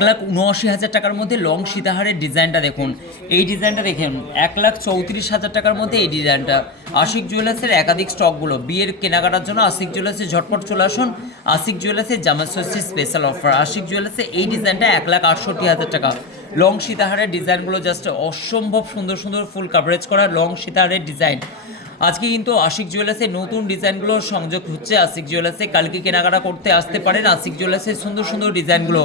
1,79,000 টাকার মধ্যে লং সীতাহারের ডিজাইনটা দেখুন। এই ডিজাইনটা দেখুন 1,34,000 টাকার মধ্যে এই ডিজাইনটা। আশিক জুয়েলার্সের একাধিক স্টকগুলো বিয়ের কেনাকাটার জন্য আশিক জুয়েলার্সে ঝটপট চলে আসুন। আশিক জুয়েলার্সের জামা ষষ্ঠীর স্পেশাল অফার। আশিক জুয়েলার্সে এই ডিজাইনটা 1,68,000 টাকা। লং সীতাহারের ডিজাইনগুলো জাস্ট অসম্ভব সুন্দর সুন্দর ফুল কাভারেজ করা লং সীতাহারের ডিজাইন। আজকে কিন্তু আশিক জুয়েলার্সের নতুন ডিজাইনগুলো সংযোগ হচ্ছে আশিক জুয়েলার্সে। কালকে কেনাকাটা করতে আসতে পারেন আশিক জুয়েলার্সের সুন্দর সুন্দর ডিজাইনগুলো।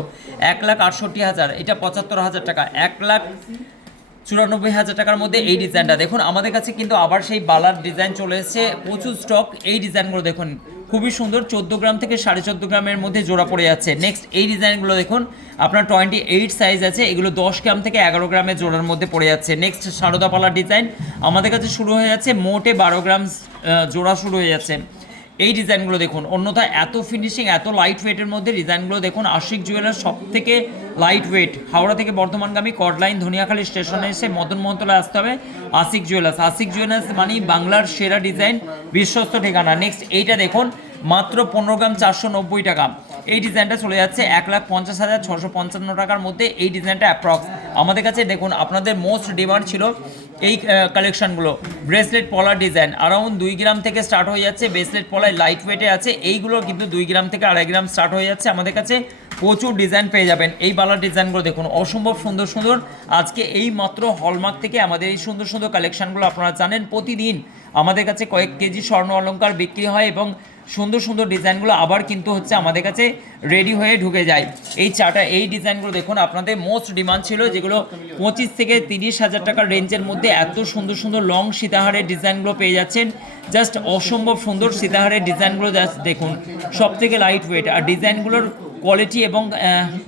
1,68,000, এটা 75,000 টাকা। 1,94,000 টাকার মধ্যে এই ডিজাইনটা দেখুন। আমাদের কাছে কিন্তু আবার সেই বালার ডিজাইন চলে এসেছে, প্রচুর স্টক। এই ডিজাইনগুলো দেখুন খুবই সুন্দর, 14 গ্রাম থেকে 14.5 গ্রামের মধ্যে জোড়া পড়ে যাচ্ছে। নেক্সট এই ডিজাইনগুলো দেখুন, আপনার 28 সাইজ আছে, এগুলো 10 গ্রাম থেকে 11 গ্রামের জোড়ার মধ্যে পড়ে যাচ্ছে। নেক্সট সারদা পালার ডিজাইন আমাদের কাছে শুরু হয়ে যাচ্ছে, মোটে 12 গ্রাম জোড়া শুরু হয়ে যাচ্ছে। এই ডিজাইনগুলো দেখুন, অন্যথায় এত ফিনিশিং এত লাইট ওয়েটের মধ্যে ডিজাইনগুলো দেখুন। আশিক জুয়েলার্স সব থেকে লাইট ওয়েট, হাওড়া থেকে বর্ধমানগামী কর্ডলাইন ধনিয়াখালী স্টেশনে এসে মদন মোহনতলায় আসতে হবে আশিক জুয়েলার্স। আশিক জুয়েলার্স মানে বাংলার সেরা ডিজাইন, বিশ্বস্ত ঠিকানা। নেক্সট এইটা দেখুন, মাত্র 15 গ্রাম 490 টাকা। এই ডিজাইনটা চলে যাচ্ছে 1,50,655 টাকার মধ্যে। এই ডিজাইনটা অ্যাপ্রক্স আমাদের কাছে দেখুন। আপনাদের মোস্ট ডিমান্ড ছিল এই কালেকশনগুলো, ব্রেসলেট পলার ডিজাইন অ্যারাউন্ড 2 গ্রাম থেকে স্টার্ট হয়ে যাচ্ছে। ব্রেসলেট পলায় লাইট ওয়েটে আছে, এইগুলো কিন্তু 2 গ্রাম থেকে 2.5 গ্রাম স্টার্ট হয়ে যাচ্ছে। আমাদের কাছে প্রচুর ডিজাইন পেয়ে যাবেন। এই বালার ডিজাইনগুলো দেখুন অসম্ভব সুন্দর সুন্দর। আজকে এই মাত্র হলমার্ক থেকে আমাদের এই সুন্দর সুন্দর কালেকশনগুলো আপনারা জানেন প্রতিদিন আমাদের কাছে কয়েক কেজি স্বর্ণ অলংকার বিক্রি হয় এবং সুন্দর সুন্দর ডিজাইনগুলো আবার কিন্তু হচ্ছে আমাদের কাছে রেডি হয়ে ঢুকে যায়। এই চাটা এই ডিজাইনগুলো দেখুন, আপনাদের মোস্ট ডিমান্ড ছিল যেগুলো 25 থেকে 30,000 টাকার রেঞ্জের মধ্যে। এত সুন্দর সুন্দর লং সীতাহারের ডিজাইনগুলো পেয়ে যাচ্ছেন, জাস্ট অসম্ভব সুন্দর সীতাহারের ডিজাইনগুলো জাস্ট দেখুন, সব থেকে লাইট ওয়েট। আর ডিজাইনগুলোর কোয়ালিটি এবং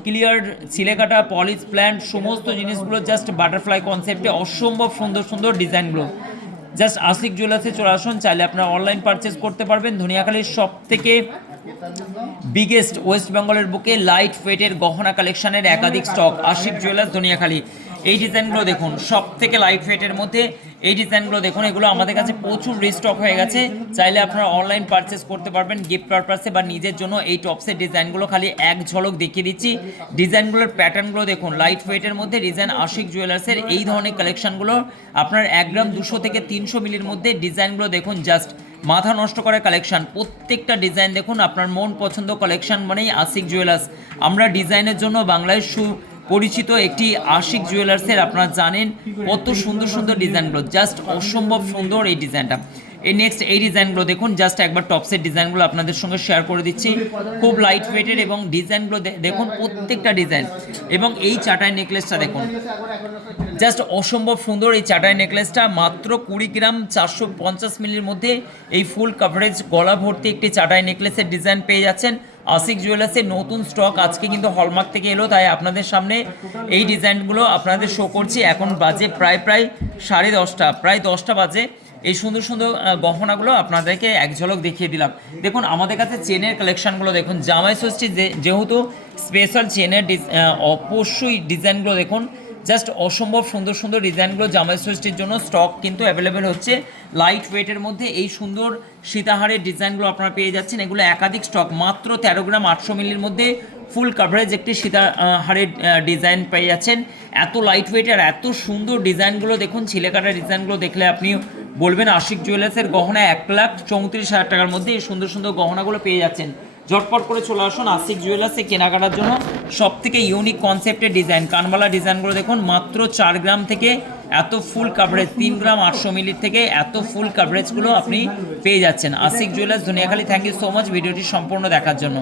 ক্লিয়ার সিলেকাটা পলিশ প্ল্যান্ট সমস্ত জিনিসগুলো জাস্ট বাটারফ্লাই কনসেপ্টে অসম্ভব সুন্দর সুন্দর ডিজাইনগুলো। জাস্ট আশিক জুয়েলার্সে চলে আসুন, চাইলে আপনারা অনলাইন পারচেস করতে পারবেন। ধনিয়াখালীর সব থেকে বিগেস্ট ওয়েস্ট বেঙ্গলের বুকে লাইট ওয়েটের গহনা কালেকশনের একাধিক স্টক আশিক জুয়েলার্স ধনিয়াখালী। এই ডিজাইনগুলো দেখুন, সব থেকে লাইট ওয়েটের মধ্যে এই ডিজাইনগুলো দেখুন, এগুলো আমাদের কাছে প্রচুর রিস্টক হয়ে গেছে। চাইলে আপনারা অনলাইন পারচেস করতে পারবেন গিফট পারপাসে বা নিজের জন্য। এই টপসের ডিজাইনগুলো খালি এক ঝলক দেখিয়ে দিচ্ছি। ডিজাইনগুলোর প্যাটার্নগুলো দেখুন, লাইট ওয়েটের মধ্যে ডিজাইন। আশিক জুয়েলার্সের এই ধরনের কালেকশনগুলো আপনার 1 গ্রাম 200 থেকে 300 মিলির মধ্যে ডিজাইনগুলো দেখুন, জাস্ট মাথা নষ্ট করা কালেকশন। প্রত্যেকটা ডিজাইন দেখুন, আপনার মন পছন্দ কালেকশন মানেই আশিক জুয়েলার্স। আমরা ডিজাইনের জন্য বাংলায় পরিচিত একটি আশিক জুয়েলার্সের, আপনারা জানেন কত সুন্দর সুন্দর ডিজাইনগুলো, জাস্ট অসম্ভব সুন্দর এই ডিজাইনটা। এই নেক্সট এই ডিজাইনগুলো দেখুন, জাস্ট একবার টপসের ডিজাইনগুলো আপনাদের সঙ্গে শেয়ার করে দিচ্ছি। খুব লাইট ওয়েটের এবং ডিজাইনগুলো দেখুন প্রত্যেকটা ডিজাইন। এবং এই চাটাই নেকলেসটা দেখুন, জাস্ট অসম্ভব সুন্দর এই চাটাই নেকলেসটা। মাত্র 20 গ্রাম 450 মিলির মধ্যে এই ফুল কাভারেজ গলা ভর্তি একটি চাটাই নেকলেসের ডিজাইন পেয়ে যাচ্ছেন। আশিক জুয়েলার্সের নতুন স্টক আজকে কিন্তু হলমার্ক থেকে এলো, তাই আপনাদের সামনে এই ডিজাইনগুলো আপনাদের শো করছি। এখন বাজে প্রায় 10:30, প্রায় 10টা বাজে। এই সুন্দর সুন্দর গহনাগুলো আপনাদেরকে এক ঝলক দেখিয়ে দিলাম। দেখুন আমাদের কাছে চেনের কালেকশানগুলো দেখুন, জামাই ষষ্ঠী যেহেতু স্পেশাল চেনের অবশ্যই ডিজাইনগুলো দেখুন, জাস্ট অসম্ভব সুন্দর সুন্দর ডিজাইনগুলো জামাই ষষ্ঠীর জন্য স্টক কিন্তু অ্যাভেলেবেল হচ্ছে। লাইট ওয়েটের মধ্যে এই সুন্দর সীতাহারের ডিজাইনগুলো আপনারা পেয়ে যাচ্ছেন। এগুলো একাধিক স্টক, মাত্র 13 গ্রাম 800 মিলির মধ্যে ফুল কাভারেজ একটি সীতাহারের ডিজাইন পেয়ে যাচ্ছেন। এত লাইট ওয়েট আর এত সুন্দর ডিজাইনগুলো দেখুন, ছিলেকাটা ডিজাইনগুলো দেখলে আপনি বলবেন আশিক জুয়েলার্সের গহনা 1,34,000 টাকার মধ্যে এই সুন্দর সুন্দর গহনাগুলো পেয়ে যাচ্ছেন। ঝটপট করে চলে আসুন আশিক জুয়েলার্সে কেনাকাটার জন্য। সব থেকে ইউনিক কনসেপ্টের ডিজাইন কানবালা ডিজাইনগুলো দেখুন, মাত্র 4 গ্রাম থেকে এত ফুল কাভারেজ, 3 গ্রাম 800 মিলির থেকে এত ফুল কাভারেজগুলো আপনি পেয়ে যাচ্ছেন। Ashiq jewellers Dhaniakhali. Thank you so much ভিডিওটি সম্পূর্ণ দেখার জন্য।